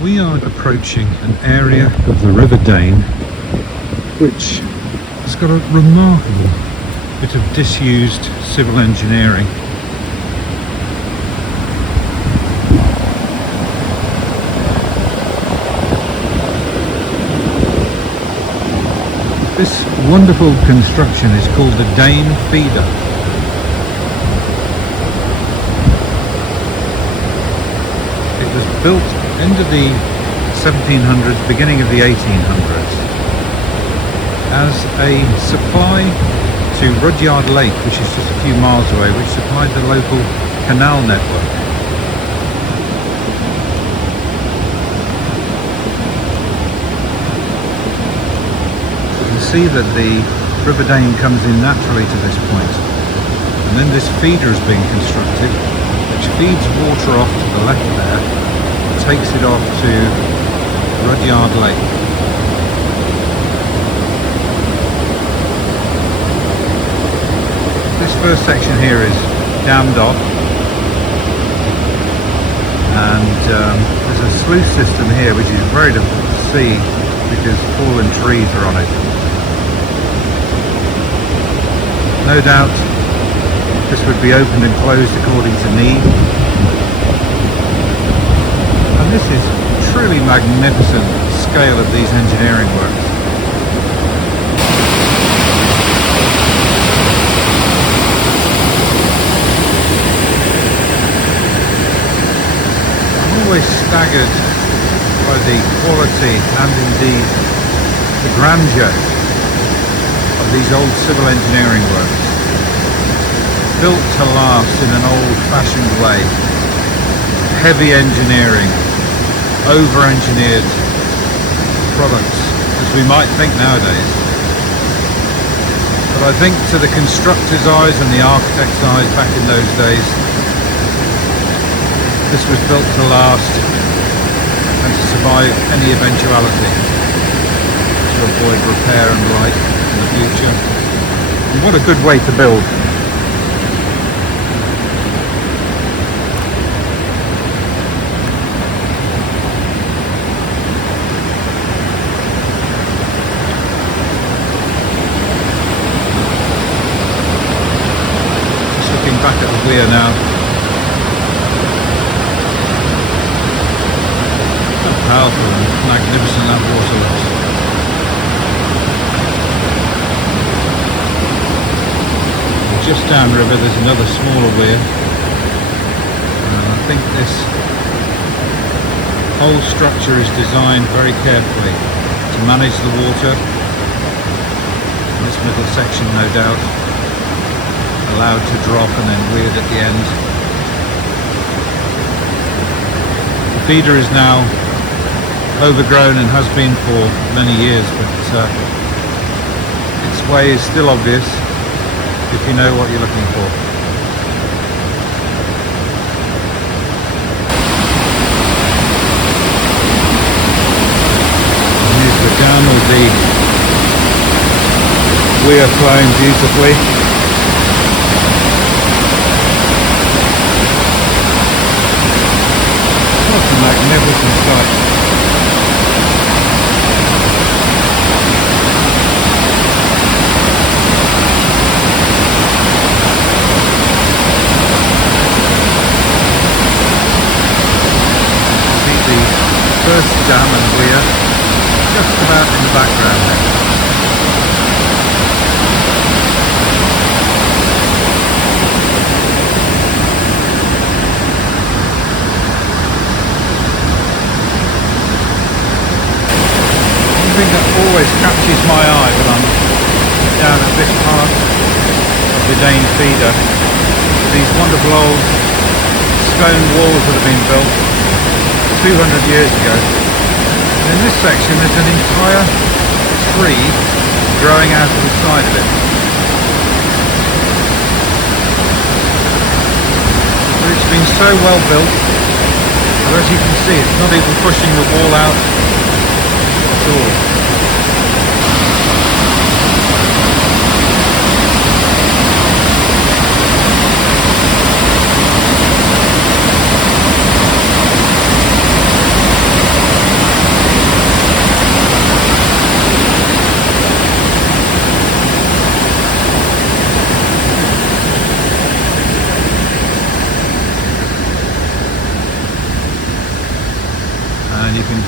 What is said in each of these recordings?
We are approaching an area of the River Dane which has got a remarkable bit of disused civil engineering. This wonderful construction is called the Dane Feeder. It was built end of the 1700s, beginning of the 1800s, as a supply to Rudyard Lake, which is just a few miles away, which supplied the local canal network. You can see that the River Dane comes in naturally to this point, and then this feeder is being constructed, which feeds water off to the left there, takes it off to Rudyard Lake. This first section here is dammed off, and there's a sluice system here which is very difficult to see because fallen trees are on it. No doubt this would be opened and closed according to need. This is truly magnificent scale of these engineering works. I'm always staggered by the quality and indeed the grandeur of these old civil engineering works, built to last in an old-fashioned way. Heavy engineering, over-engineered products, as we might think nowadays. But I think to the constructor's eyes and the architect's eyes back in those days, this was built to last and to survive any eventuality, to avoid repair and blight in the future. And what a good way to build. Back at the weir now. How powerful and magnificent that water looks. And just downriver there's another smaller weir, and I think this whole structure is designed very carefully to manage the water. In this middle section, no doubt, allowed to drop and then weird at the end. The feeder is now overgrown and has been for many years, but its way is still obvious if you know what you're looking for. And here's the dam with the weir flowing beautifully. What a magnificent sight. See the first dam and weir just about in the background there. Thing that always catches my eye when I'm down at this part of the Dane Feeder, these wonderful old stone walls that have been built 200 years ago. And in this section there's an entire tree growing out of the side of it. But it's been so well built that, as you can see, it's not even pushing the wall out at all.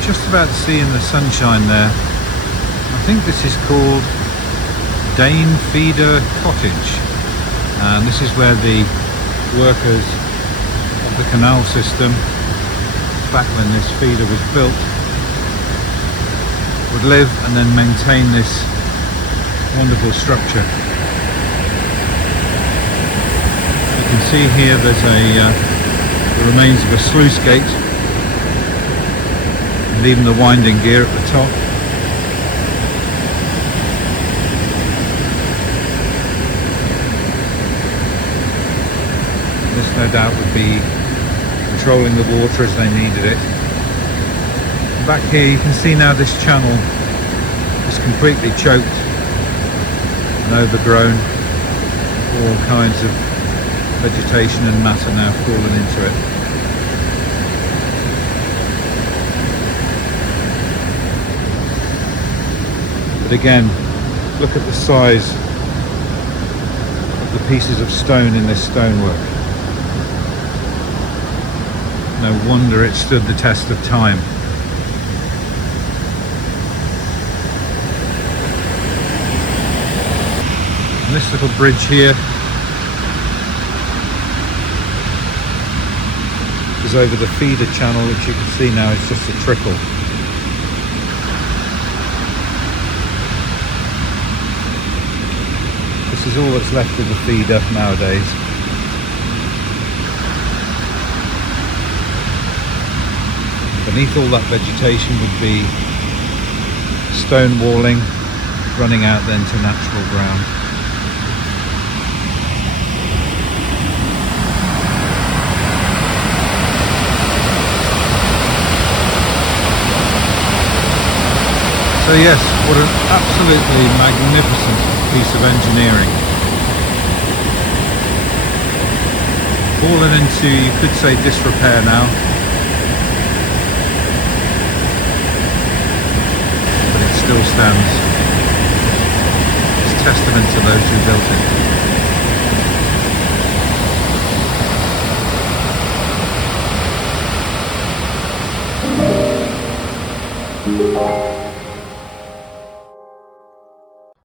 just about to see in the sunshine there, I think this is called Dane Feeder Cottage, and this is where the workers of the canal system, back when this feeder was built, would live and then maintain this wonderful structure. You can see here there's the remains of a sluice gate and even the winding gear at the top. This no doubt would be controlling the water as they needed it. Back here you can see now this channel is completely choked and overgrown. All kinds of vegetation and matter now fallen into it. But again, look at the size of the pieces of stone in this stonework. No wonder it stood the test of time. And this little bridge here is over the feeder channel, which you can see now is just a trickle. This is all that's left of the feeder nowadays. Beneath all that vegetation would be stone walling running out then to natural ground. So yes, what an absolutely magnificent piece of engineering. Fallen into, you could say, disrepair now. But it still stands. It's testament to those who built it.